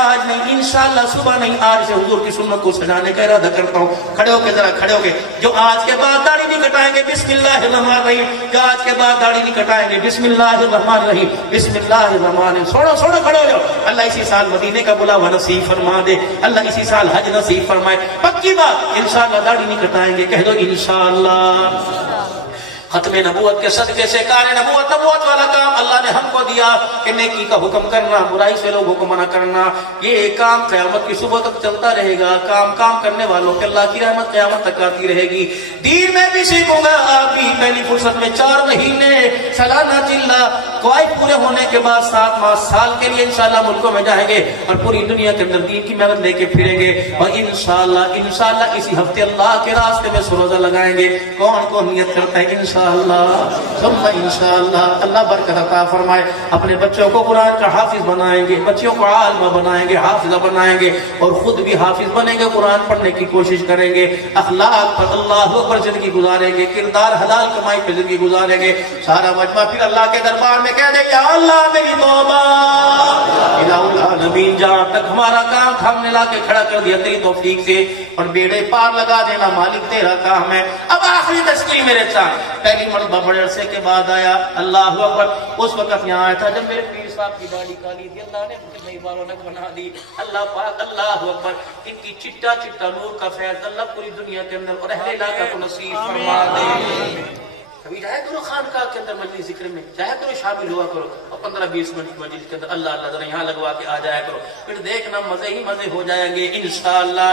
آج نہیں انشاءاللہ صبح نہیں آج سے حضور کی سنت کو سجانے کا ارادہ کرتا ہوں. کھڑے ہو کے ذرا کھڑے ہو کے جو آج کے بعد داڑھی نہیں کٹائیں گے بسم اللہ الرحمن الرحیم, جو آج کے بعد داڑھی نہیں کٹائیں گے بسم اللہ الرحمن الرحیم بسم اللہ الرحمن الرحیم. سوڑو کھڑے ہو جاؤ. اللہ اسی سال مدینے کا بلاوا نصیب فرما دے, اللہ اسی سال حج نصیب فرمائے. پکی بات انشاءاللہ داڑھی نہیں کٹائیں گے, کہہ دو انشاءاللہ. ختم نبوت کے صدقے سے کار نبوت والا کام اللہ نے ہم کو دیا کہ نیکی کا حکم کرنا, برائی سے لوگوں کو منع کرنا. یہ کام قیامت کی صبح تک چلتا رہے گا. کام کرنے والوں کے اللہ کی رحمت قیامت تک آتی رہے گی. دین میں بھی سیکھوں گا آپ بھی پہلی فرصت میں 4 مہینے سالانہ چلہ قواعد پورے ہونے کے بعد 7 ماہ سال کے لیے انشاءاللہ ملکوں میں جائیں گے اور پوری دنیا کے اندر دین کی محنت لے کے پھریں گے. اور انشاءاللہ اسی ہفتے اللہ کے راستے میں سروزہ لگائیں گے. کون نیت کرتا ہے انشاءاللہ ثم انشاءاللہ اللہ برکت عطا فرمائے. اپنے بچوں کو قرآن کا حافظ بنائیں گے, بچوں کو عالمہ بنائیں گے, حافظہ بنائیں گے اور خود بھی حافظ بنیں گے, قرآن پڑھنے کی کوشش کریں گے, اخلاق پر اللہ پر زندگی گزاریں گے, کردار حلال کمائی پہ زندگی گزاریں گے. سارا مجمع پھر اللہ کے دربار میں کہہ دے یا اللہ میری توبہ الہ العالمین, جہاں تک ہمارا کام تھا ہم نے لا کے کھڑا کر دیا تیری توفیق سے اور بیڑے پار لگا دینا مالک تیرا کام ہے. اب آخری تشکیل میرے ساتھ پہلی مرتبہ بڑے عرصے کے بعد آیا. اللہ اکبر. اس وقت یہاں آیا تھا جب میرے پیر صاحب کی داڑھی کالی تھی, اللہ نے نئی بارونق بنا دی. اللہ پاک اللہ اکبر ان کی چٹا نور کا فیض اللہ پوری دنیا کے اندر اور اہل علاقہ کو نصیب فرما دے. کبھی جایا کرو خانقاہ کے اندر مجلس ذکر میں, جایا کرو شامل ہوا کرو اور 15-20 منٹ کی مجلس کے اندر اللہ ذرا یہاں لگوا کے آ جایا کرو, پھر دیکھنا مزے ہی مزے ہو جائیں گے انشاءاللہ.